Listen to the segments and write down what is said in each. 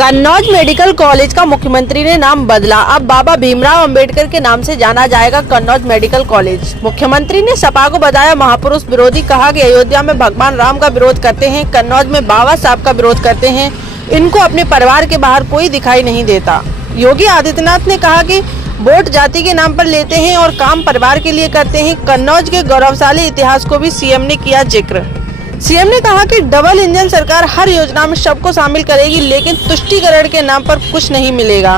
Kannauj medical college का मुख्यमंत्री ने नाम बदला। अब बाबा भीमराव अंबेडकर के नाम से जाना जाएगा कन्नौज मेडिकल कॉलेज। मुख्यमंत्री ने सपा को बताया महापुरुष विरोधी। कहा कि अयोध्या में भगवान राम का विरोध करते हैं, कन्नौज में बाबा साहब का विरोध करते हैं। इनको अपने परिवार के बाहर कोई दिखाई नहीं देता। योगी आदित्यनाथ ने कहा कि वोट जाति के नाम पर लेते हैं और काम परिवार के लिए करते हैं। कन्नौज के गौरवशाली इतिहास को भी सीएम ने किया जिक्र। सीएम ने कहा कि डबल इंजन सरकार हर योजना में सबको शामिल करेगी, लेकिन तुष्टीकरण के नाम पर कुछ नहीं मिलेगा।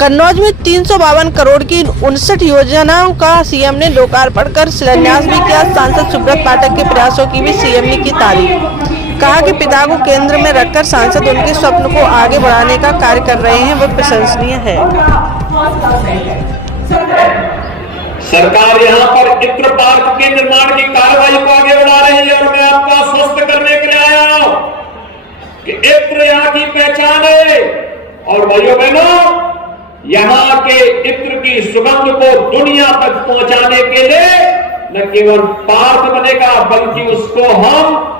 कन्नौज में 352 करोड़ की 59 योजनाओं का सीएम ने लोकार्पण कर शिलान्यास भी किया। सांसद सुब्रत पाठक के प्रयासों की भी सीएम ने की तारीफ। कहा कि पिता को केंद्र में रखकर सांसद उनके स्वप्न को आगे बढ़ाने का कार्य कर रहे हैं, वो प्रशंसनीय है। सरकार यहाँ पर इत्र पार्क के निर्माण की कार्रवाई को आगे बढ़ा रही है और मैं आपको आश्वस्त करने के लिए आया हूं कि इत्र यहाँ की पहचान है। और भाइयों बहनों, यहाँ के इत्र की सुगंध को दुनिया तक पहुंचाने के लिए न केवल पार्क बनेगा, बल्कि उसको हम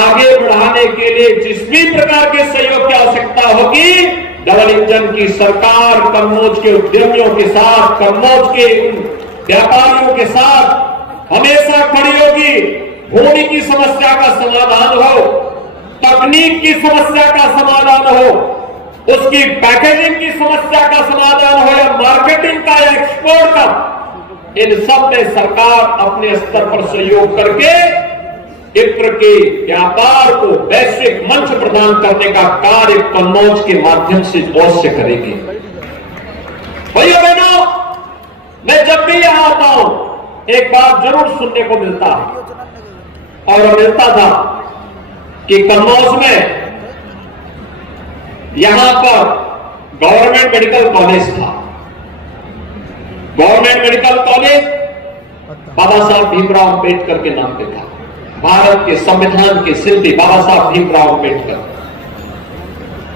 आगे बढ़ाने के लिए जिस भी प्रकार के सहयोग की आवश्यकता होगी, डबल इंजन की सरकार कन्नौज के उद्यमियों के साथ, कन्नौज के व्यापारियों के साथ हमेशा खड़ी होगी। भूमि की समस्या का समाधान हो, तकनीक की समस्या का समाधान हो, उसकी पैकेजिंग की समस्या का समाधान हो या मार्केटिंग का या एक्सपोर्ट का, इन सब में सरकार अपने स्तर पर सहयोग करके इत्र के व्यापार को वैश्विक मंच प्रदान करने का कार्य कन्नौज के माध्यम से अवश्य करेगी। भाइयों बहनों, मैं जब भी यहां आता हूं एक बात जरूर सुनने को मिलता है और मिलता था कि कन्नौज में यहां पर गवर्नमेंट मेडिकल कॉलेज था। गवर्नमेंट मेडिकल कॉलेज बाबा साहब भीमराव अंबेडकर के नाम पे था। भारत के संविधान के शिल्पी बाबा साहब भीमराव अंबेडकर।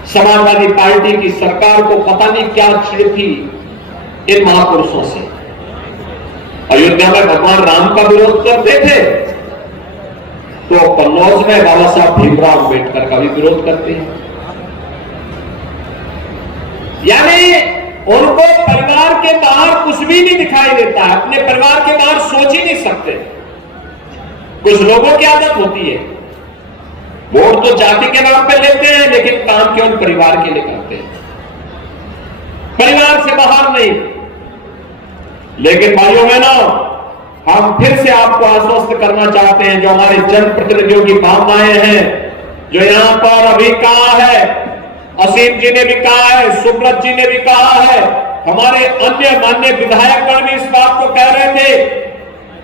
समाजवादी पार्टी की सरकार को पता नहीं क्या छिड़ थी इन महापुरुषों से। अयोध्या में भगवान राम का विरोध करते थे तो कन्नौज में बाबा साहब भीमराव अंबेडकर का भी विरोध करते हैं। यानी उनको परिवार के बाहर कुछ भी नहीं दिखाई देता है, अपने परिवार के बाहर सोच ही नहीं सकते। कुछ लोगों की आदत होती है, वोट तो जाति के नाम पे लेते हैं, लेकिन काम केवल परिवार के लिए करते हैं, परिवार से बाहर नहीं। लेकिन भाइयों बहनों, हम फिर से आपको आश्वस्त करना चाहते हैं, जो हमारे जनप्रतिनिधियों की भावनाएं हैं, जो यहां पर अभी कहा है, असीम जी ने भी कहा है, सुब्रत जी ने भी कहा है, हमारे अन्य मान्य विधायकगण भी इस बात को कह रहे थे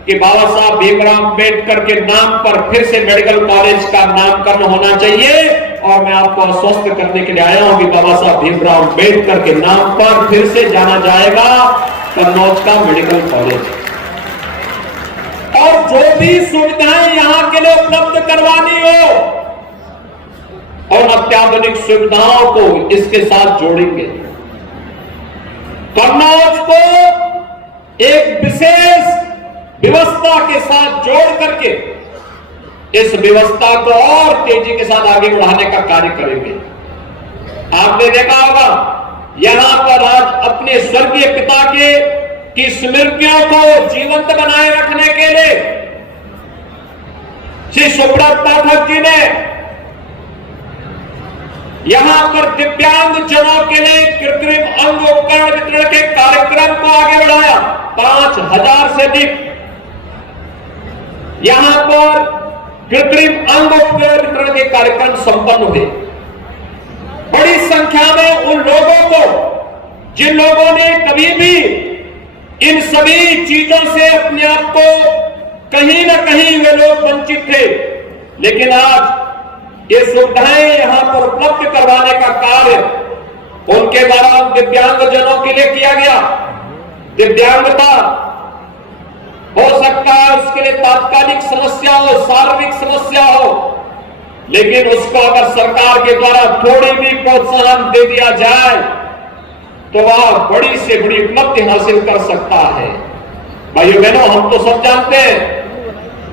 कि बाबा साहब भीमराव अंबेडकर के नाम पर फिर से मेडिकल कॉलेज का नामकरण होना चाहिए। और मैं आपको आश्वस्त करने के लिए आया हूं कि बाबा साहब भीमराव अंबेडकर के नाम पर फिर से जाना जाएगा कन्नौज का मेडिकल कॉलेज। और जो भी सुविधाएं यहां के लिए उपलब्ध करवानी हो और अत्याधुनिक सुविधाओं को इसके साथ जोड़ेंगे। कन्नौज को एक विशेष व्यवस्था के साथ जोड़ करके इस व्यवस्था को और तेजी के साथ आगे बढ़ाने का कार्य करेंगे। आपने देखा होगा यहां पर आज अपने स्वर्गीय पिता की स्मृतियों को जीवंत बनाए रखने के लिए श्री सुब्रत पाठक जी ने यहां पर दिव्यांग जनों के लिए कृत्रिम अंग उपकरण वितरण के कार्यक्रम को आगे बढ़ाया। 5000 से अधिक यहां पर कृत्रिम अंग उपकरण वितरण के कार्यक्रम संपन्न हुए। बड़ी संख्या में उन लोगों को, जिन लोगों ने कभी भी इन सभी चीजों से अपने आप को कहीं ना कहीं वे लोग वंचित थे, लेकिन आज ये सुविधाएं यहां पर उपलब्ध करवाने का कार्य उनके द्वारा दिव्यांग जनों के लिए किया गया। दिव्यांगता हो सकता है उसके लिए तात्कालिक समस्या हो, शारीरिक समस्या हो, लेकिन उसको अगर सरकार के द्वारा थोड़ी भी प्रोत्साहन दे दिया जाए तो वह बड़ी से बड़ी उपलब्धि हासिल कर सकता है। भाइयों बहनों, हम तो सब जानते हैं,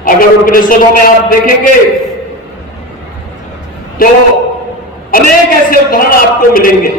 अगर उपनिषदों में आप देखेंगे तो अनेक ऐसे उदाहरण आपको मिलेंगे।